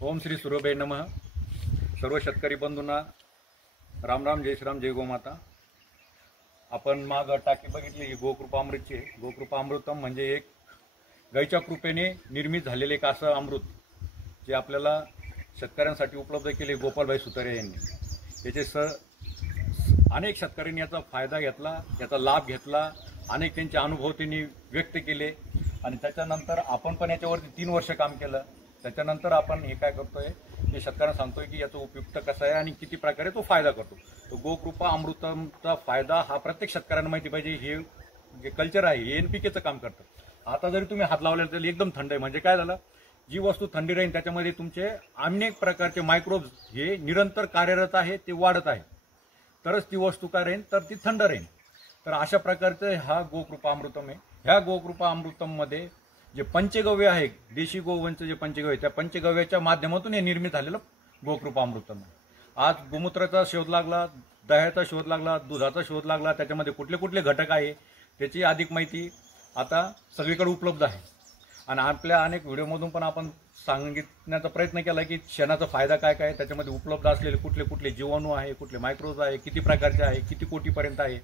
ओम श्री सूर्यबाई नमः. सर्व शेतकरी बंधूंना राम राम, जय श्रीराम, जय गोमाता. आपण माग टाकी बघितली ही गोकृपामृतची. गोकृपामृतम म्हणजे एक गाईच्या कृपेने निर्मित झालेले एक असं अमृत जे आपल्याला शेतकऱ्यांसाठी उपलब्ध केले गोपालभाई सुतारे यांनी. याचे अनेक शेतकऱ्यांनी याचा फायदा घेतला, याचा लाभ घेतला, अनेक त्यांचे अनुभव त्यांनी व्यक्त केले आणि त्याच्यानंतर आपण पण याच्यावरती 3 वर्ष काम केलं. त्याच्यानंतर आपण हे काय करतोय की शेतकऱ्यांना सांगतोय की याचा उपयुक्त कसा आहे आणि किती प्रकारे तो फायदा करतो. तो गोकृपा अमृतमचा फायदा हा प्रत्येक शेतकऱ्यांना माहिती पाहिजे. हे जे कल्चर आहे हे एनपीकेचं काम करतं. आता जरी तुम्ही हात लावलेला तर एकदम थंड आहे. म्हणजे काय झालं, जी वस्तू थंडी राहील त्याच्यामध्ये तुमचे अनेक प्रकारचे मायक्रोब्स हे निरंतर कार्यरत आहे, ते वाढत आहे, तरच ती वस्तू काय राहील तर ती थंड राहील. तर अशा प्रकारचं हा गोकृपा अमृतम आहे. ह्या गोकृपा अमृतम मध्ये जे पंचगव्य आहे, देशी गोवंचं जे पंचगव्य आहे, त्या पंचगव्याच्या माध्यमातून हे निर्मित झालेलं गोकृपा अमृतम आहे. आज गोमूत्राचा शोध लागला, दह्याचा शोध लागला, दुधाचा शोध लागला, त्याच्यामध्ये कुठले कुठले घटक आहे त्याची अधिक माहिती आता सगळीकडे उपलब्ध आहे. आणि आपल्या अनेक व्हिडिओमधून पण आपण सांगितण्याचा प्रयत्न केला की शेणाचा फायदा काय काय, त्याच्यामध्ये उपलब्ध असलेले कुठले कुठले जीवाणू आहे, कुठले मायक्रोज आहे, किती प्रकारचे आहे, किती कोटीपर्यंत आहे.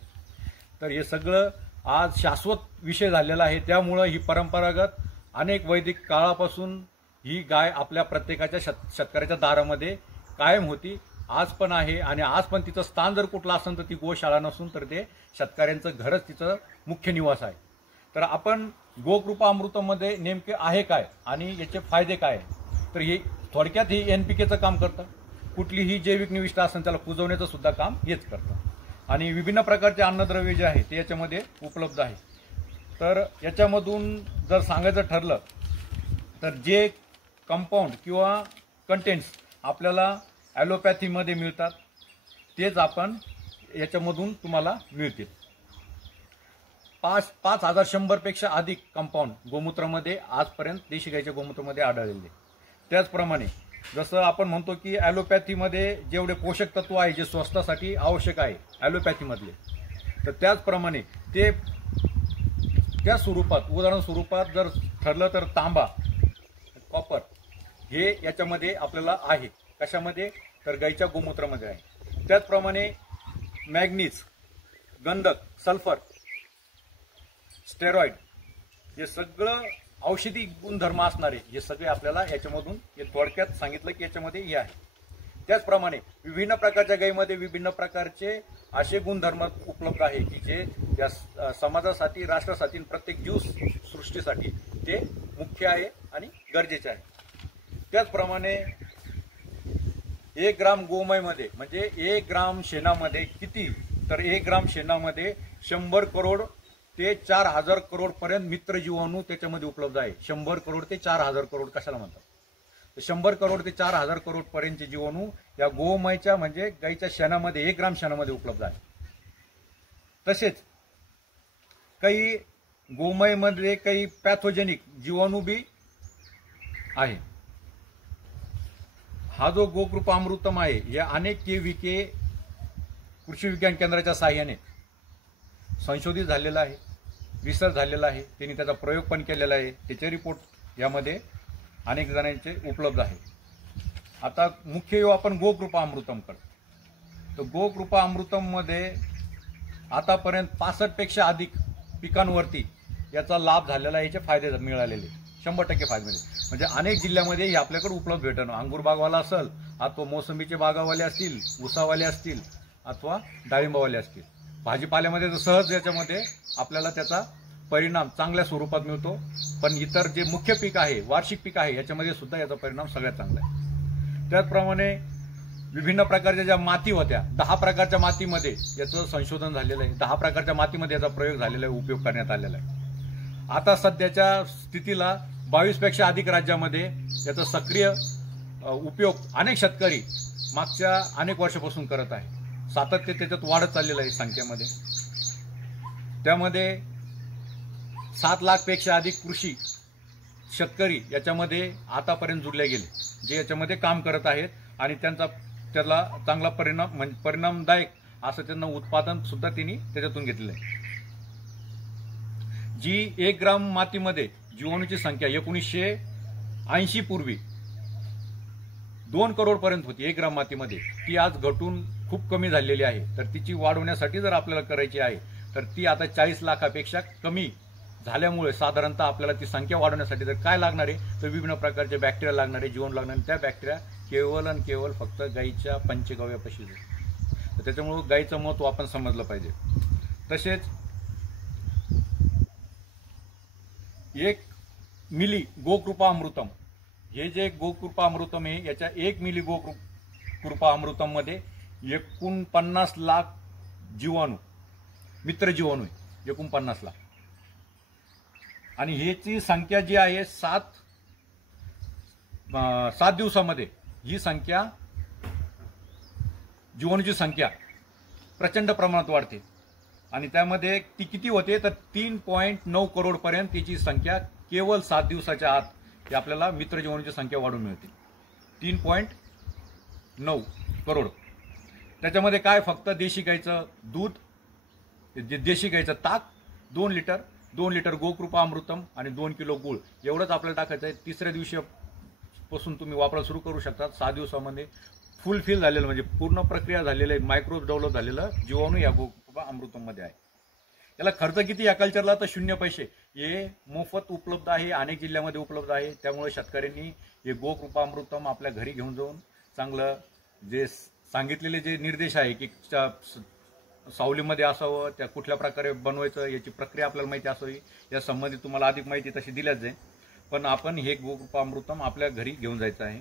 तर हे सगळं आज शाश्वत विषय झालेला आहे. त्यामुळं ही परंपरागत अनेक वैदिक काळापासून ही गाय आपल्या प्रत्येकाच्या शेतकऱ्याच्या दारामध्ये कायम होती, आज पण आहे. आणि आज पण तिचं स्थान जर कुठलं असेल तर ती गोशाळा नसून तर ते शेतकऱ्यांचं घरच तिचं मुख्य निवास आहे. तर आपण गोकृपा अमृतमध्ये नेमके आहे काय आणि याचे फायदे काय, तर हे थोडक्यात ही एनपीकेचं काम करतं. कुठलीही जैविक निविष्ठ असेल त्याला कुजवण्याचं सुद्धा काम हेच करतं. आणि विभिन्न प्रकारचे अन्नद्रव्य जे आहे ते याच्यामध्ये उपलब्ध आहे. तर याच्यामधून जर सांगायचं ठरलं तर जे कंपाऊंड किंवा कंटेंट्स आपल्याला ॲलोपॅथीमध्ये मिळतात तेच आपण याच्यामधून तुम्हाला मिळतील. 5,100 पेक्षा अधिक कंपाऊंड गोमूत्रामध्ये आजपर्यंत देशी गाईच्या गोमूत्रामध्ये आढळलेले. त्याचप्रमाणे जसं आपण म्हणतो की ॲलोपॅथीमध्ये जेवढे पोषक तत्व आहे जे स्वास्थ्यासाठी आवश्यक आहे ॲलोपॅथीमधले, तर त्याचप्रमाणे ते त्या स्वरूपात उदाहरण स्वरूपात जर ठरलं तर तांबा, कॉपर हे याच्यामध्ये आपल्याला आहे. कशामध्ये तर गाईच्या गोमूत्रामध्ये आहे. त्याचप्रमाणे मॅग्नीज, गंधक, सल्फर, स्टेरॉइड हे सगळं औषधी गुणधर्म असणारे हे सगळे आपल्याला याच्यामधून हे थोडक्यात सांगितलं की याच्यामध्ये हे आहे. त्याचप्रमाणे विभिन्न प्रकारच्या गायीमध्ये विभिन्न प्रकारचे असे गुणधर्म उपलब्ध आहे की जे या समाजासाठी, राष्ट्रासाठी, प्रत्येक जीवसृष्टीसाठी ते मुख्य आहे आणि गरजेचे आहे. त्याचप्रमाणे 1 ग्राम गोमयमध्ये म्हणजे 1 ग्राम शेणामध्ये किती, तर 1 ग्राम शेणामध्ये 100 करोड ते 4,000 करोड पर्यंत मित्र जीवाणू त्याच्यामध्ये उपलब्ध आहे. 100 करोड ते 4,000 करोड कशाला म्हणतात, 100 करोड ते 4,000 करोड पर्यंतचे जीवाणू या गोमयच्या म्हणजे गाईच्या शेणामध्ये 1 ग्राम शेणामध्ये उपलब्ध आहे. तसेच काही गोमयमध्ये काही पॅथोजेनिक जीवाणू बी आहे. हा जो गोकृपा अमृतम आहे या अनेक केविके कृषी विज्ञान केंद्राच्या साहाय्याने संशोधित झालेला आहे, रिसर्च झालेला आहे. त्यांनी त्याचा प्रयोग पण केलेला आहे. त्याचे रिपोर्ट यामध्ये अनेक जणांचे उपलब्ध आहे. आता मुख्य आपण गोकृपा अमृतम करतो. तर गोकृपा अमृतममध्ये आतापर्यंत 65 पेक्षा अधिक पिकांवरती याचा लाभ झालेला आहे, याचे फायदे मिळालेले 100% फायदे मिळाले. म्हणजे अनेक जिल्ह्यामध्ये हे आपल्याकडे उपलब्ध भेटणं. अंगूर बागवाला असेल अथवा मोसंबीचे बागावाले असतील, ऊसावाले असतील अथवा डाळिंबावाले असतील, भाजीपाल्यामध्ये तर सहज याच्यामध्ये आपल्याला त्याचा परिणाम चांगल्या स्वरूपात मिळतो. पण इतर जे मुख्य पीक आहे, वार्षिक पीक आहे, याच्यामध्ये सुद्धा याचा परिणाम सगळ्यात चांगला आहे. त्याचप्रमाणे विभिन्न प्रकारच्या ज्या माती होत्या, 10 प्रकारच्या मातीमध्ये याचं संशोधन झालेलं आहे. 10 प्रकारच्या मातीमध्ये याचा प्रयोग झालेला आहे, उपयोग करण्यात आलेला आहे. आता सध्याच्या स्थितीला 22 पेक्षा अधिक राज्यामध्ये याचा सक्रिय उपयोग अनेक शेतकरी मागच्या अनेक वर्षापासून करत आहे. सातत्य त्याच्यात वाढत चाललेलं आहे संख्येमध्ये. त्यामध्ये 7 लाख पेक्षा अधिक कृषी शेतकरी याच्यामध्ये आतापर्यंत जुळले गेले, जे याच्यामध्ये काम करत आहेत आणि त्याला चांगला परिणामदायक असं त्यांना उत्पादन सुद्धा त्यांनी त्याच्यातून घेतलेलं आहे. जी 1 ग्राम मातीमध्ये जीवाणूची संख्या 1980 पूर्वी 2 करोडपर्यंत होती 1 ग्राम मातीमध्ये, ती आज घटून खूप कमी झालेली आहे. तर तिची वाढवण्यासाठी जर आपल्याला करायची आहे तर ती आता 40 लाखापेक्षा कमी झाल्यामुळे साधारणतः आपल्याला ती संख्या वाढवण्यासाठी तर काय लागणार आहे, तर विभिन्न प्रकारचे बॅक्टेरिया लागणार आहे, जीवन लागणार आहे. त्या बॅक्टेरिया केवळ आणि केवळ फक्त गाईच्या पंचगव्यापाशी जाईल. तर त्याच्यामुळे गाईचं महत्त्व आपण समजलं पाहिजे. तसेच 1 मिली गोकृपा अमृतम, हे जे गोकृपा अमृतम आहे याच्या 1 मिली गोकृपा अमृतम मध्ये 49 लाख जीवाणू, मित्र जीवाणू आहे 49 लाख. आणि ह्याची संख्या जी आहे 7 दिवसामध्ये ही संख्या, जीवाणूची संख्या प्रचंड प्रमाणात वाढते. आणि त्यामध्ये ती किती होते तर 3.9 करोड पर्यंत त्याची संख्या केवळ 7 दिवसाच्या आत ही आपल्याला मित्र जीवाणूची संख्या वाढून मिळते. 3.9 करोड. त्याच्यामध्ये काय, फक्त देशी गाईचं दूध, देशी गाईचं ताक 2 लिटर गोकृपा अमृतम आणि 2 किलो गूळ एवढंच आपल्याला टाकायचं आहे. 3ऱ्या दिवशीपासून तुम्ही वापरायला सुरू करू शकता. 6 दिवसामध्ये फुलफिल झालेलं म्हणजे पूर्ण प्रक्रिया झालेलं आहे, मायक्रो डेव्हलप झालेलं जीवाणू या गोकृपा अमृतम मध्ये आहे. याला खर्च किती या कल्चरला, तर 0 पैसे. हे मोफत उपलब्ध आहे, अनेक जिल्ह्यामध्ये उपलब्ध आहे. त्यामुळे शेतकऱ्यांनी हे गोकृपा अमृतम आपल्या घरी घेऊन जाऊन चांगलं, जे सांगितलेले जे निर्देश आहे की सावलीमध्ये असावं, त्या कुठल्या प्रकारे बनवायचं याची प्रक्रिया आपल्याला माहिती असावी, या संबंधित तुम्हाला अधिक माहिती तशी दिल्याच जाईल. पण आपण हे गोकृपा अमृतम आपल्या घरी घेऊन जायचं आहे.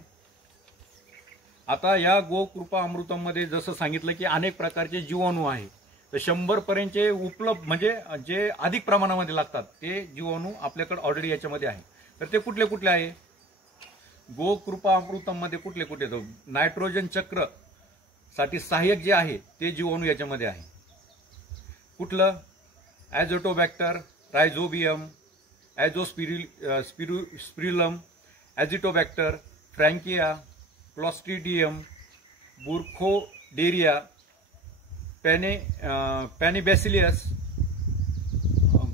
आता या गोकृपा अमृतम मध्ये जसं सांगितलं की अनेक प्रकारचे जीवाणू आहे, तर 100 पर्यंतचे उपलब्ध म्हणजे जे अधिक प्रमाणामध्ये लागतात ते जीवाणू आपल्याकडे ऑलरेडी याच्यामध्ये आहे. तर ते कुठले कुठले आहे, गोकृपा अमृतम मध्ये कुठले कुठले, नायट्रोजन चक्र साठी सहाय्यक जे आहे ते जीवाणू याच्यामध्ये आहे. कुठलं, Azotobacter, Rhizobium, Azospirillum, Azotobacter, Frankia, Clostridium, Burkholderia, Paenibacillus,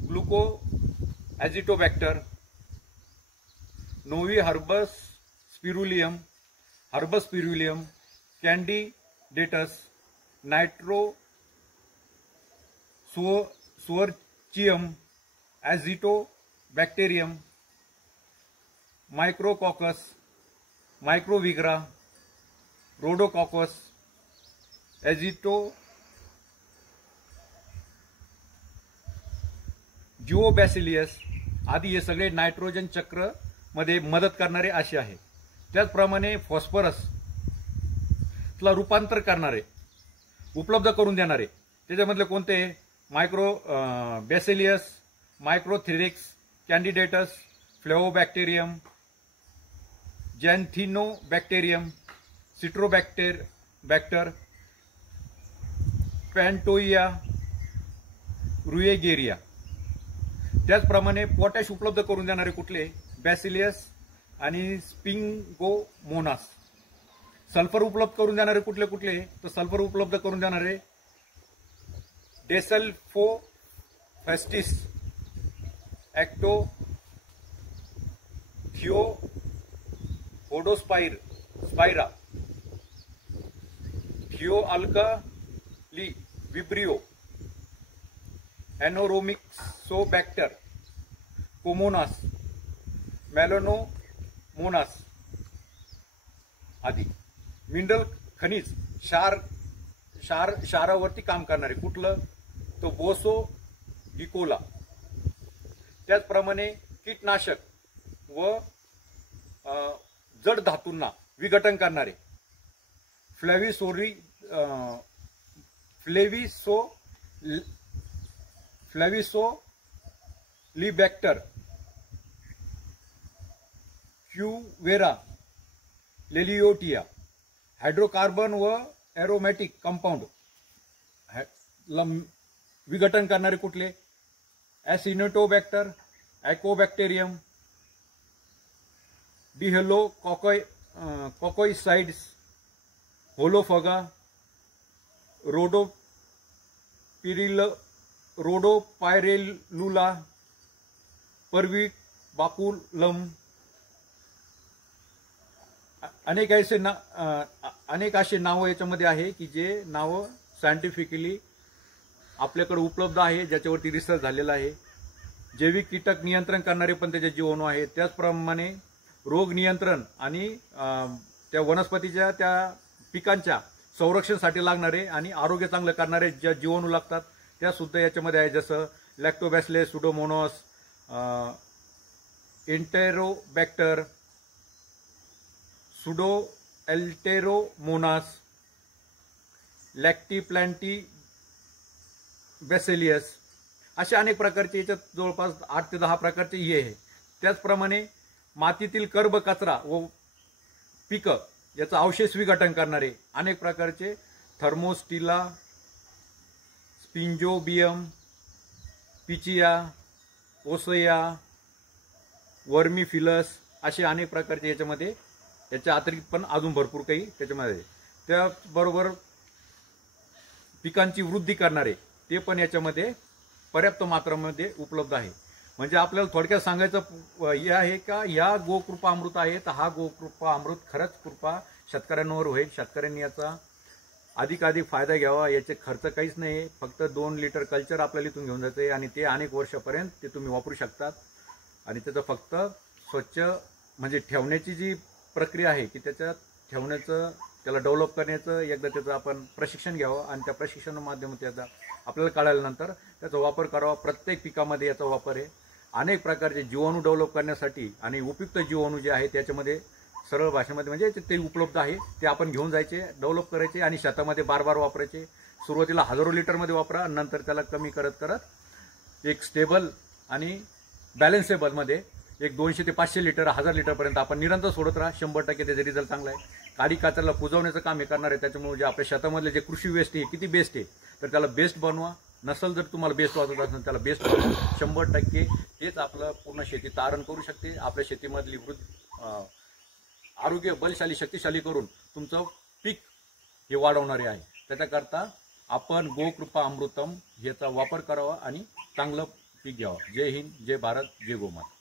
Gluconacetobacter, नोव्ही Herbaspirillum, Candidatus, Nitrosoarchaeum, Azotobacterium, Micrococcus, Microvirga, Rhodococcus, Geobacillus आदी हे सगळे नायट्रोजन चक्र मध्ये मदत करणारे असे आहे. त्याचप्रमाणे फॉस्फरस ला रूपांतर करणारे, उपलब्ध करून देणारे त्याच्यामधले कोणते, बॅसिलियस, मायक्रोथिरिक्स, कॅन्डिडेटस, फ्लेवोबॅक्टेरियम, जॅन्थिनोबॅक्टेरियम, सिट्रोबॅक्टर, पॅन्टोइया, रुएगेरिया. त्याचप्रमाणे पोटॅश उपलब्ध करून देणारे कुठले, बॅसिलियस आणि स्पिंगोमोनास. सल्फर उपलब्ध करून देणारे कुठले कुठले, तर सल्फर उपलब्ध करून देणारे डेसल्फोफॅस्टिस, ॲक्टो, थिओहोडोस्पायरा, थिओअल्काली विब्रिओ, एनोरोमिक्सोबॅक्टर, कोमोनास, मेलॅनोमोनास आदी. मिनरल खनिज क्षारावरती काम करणारे कुठलं, तो बोसो गिकोला. त्याचप्रमाणे कीटनाशक व जड धातूंना विघटन करणारे फ्लॅविसोलिबॅक्टर, क्युवेरा, लेलिओटिया. हायड्रोकार्बन व एरोमॅटिक कंपाऊंड विघटन करणारे कुठले, ॲसिनोटोबॅक्टर, ॲकोबॅक्टेरियम, डिहेलोकॉकोइसाइड्स, होलोफगा, रोडोपायरेलुला, परविबाकुलम, अनेक असे नावं याच्यामध्ये आहे की जे नावं सायंटिफिकली आपल्याकडे उपलब्ध आहे, ज्याच्यावरती रिसर्च झालेला आहे. जैविक कीटक नियंत्रण करणारे पण त्याचे जीवाणू आहेत. त्याचप्रमाणे रोग नियंत्रण आणि त्या वनस्पतीच्या त्या पिकांच्या संरक्षणासाठी लागणारे आणि आरोग्य चांगलं करणारे ज्या जीवाणू लागतात त्या सुद्धा याच्यामध्ये आहे. जसं लॅक्टोबॅसिलस, सुडोमोनास, एंटेरोबॅक्टर, सुडो एल्टेरोमोनास, लॅक्टीप्लॅन्टी बेसेलियस, असे अनेक प्रकारचे याच्यात जवळपास 8 ते 10 प्रकारचे हे आहे. त्याचप्रमाणे मातीतील कर्ब कचरा व पिकं याचं अवशेष विघटन करणारे अनेक प्रकारचे थर्मोस्टिला, स्पिंजोबियम, पिचिया, ओसया, वर्मीफिलस असे अनेक प्रकारचे याच्यामध्ये याच्या अतिरिक्त पण अजून भरपूर काही त्याच्यामध्ये. त्याबरोबर पिकांची वृद्धी करणारे ते पण याच्यामध्ये पर्याप्त मात्रामध्ये उपलब्ध आहे. म्हणजे आपल्याला थोडक्यात सांगायचं हे आहे का या गोकृपा अमृत आहे तर हा गोकृपा अमृत खरंच कृपा शेतकऱ्यांवर होईल. शेतकऱ्यांनी याचा अधिकाधिक फायदा घ्यावा. याचे खर्च काहीच नाही, फक्त 2 लिटर कल्चर आपल्याला इथून घेऊन जाते आणि ते अनेक वर्षापर्यंत ते तुम्ही वापरू शकतात. आणि त्याचं फक्त स्वच्छ म्हणजे ठेवण्याची जी प्रक्रिया आहे की त्याच्यात ठेवण्याचं, त्याला डेव्हलप करण्याचं एकदा त्याचं आपण प्रशिक्षण घ्यावं आणि त्या प्रशिक्षण माध्यमातून त्याचा आपल्याला कळाल्यानंतर त्याचा वापर करावा. प्रत्येक पिकामध्ये याचा वापर आहे. अनेक प्रकारचे जीवाणू डेव्हलप करण्यासाठी आणि उपयुक्त जीवाणू जे आहेत त्याच्यामध्ये सरळ भाषेमध्ये म्हणजे ते उपलब्ध आहे. ते आपण घेऊन जायचे, डेव्हलप करायचे आणि शेतामध्ये बार वापरायचे. सुरुवातीला हजारो लिटरमध्ये वापरा, नंतर त्याला कमी करत करत एक स्टेबल आणि बॅलन्सेबलमध्ये एक 200 ते 500 लिटर 1000 लिटरपर्यंत आपण निरंतर सोडत राहा. 100% त्याचा रिझल्ट चांगला आहे. काडी कचऱ्याला कुजवण्याचं काम हे करणार आहे. त्याच्यामुळे जे आपल्या शेतामधले जे कृषी वेस्ट आहे किती बेस्ट आहे तर त्याला बेस्ट बनवा. नसल जर तुम्हाला बेस्ट वाटत असेल त्याला बेस्ट बनवा. 100% हेच आपलं पूर्ण शेती तारण करू शकते. आपल्या शेतीमधली आरोग्य बलशाली शक्तिशाली करून तुमचं पीक हे वाढवणारे आहे. त्याच्याकरता आपण गोकृपा अमृतम याचा वापर करावा आणि चांगलं पीक घ्यावं. जय हिंद, जय भारत, जय गोमाता.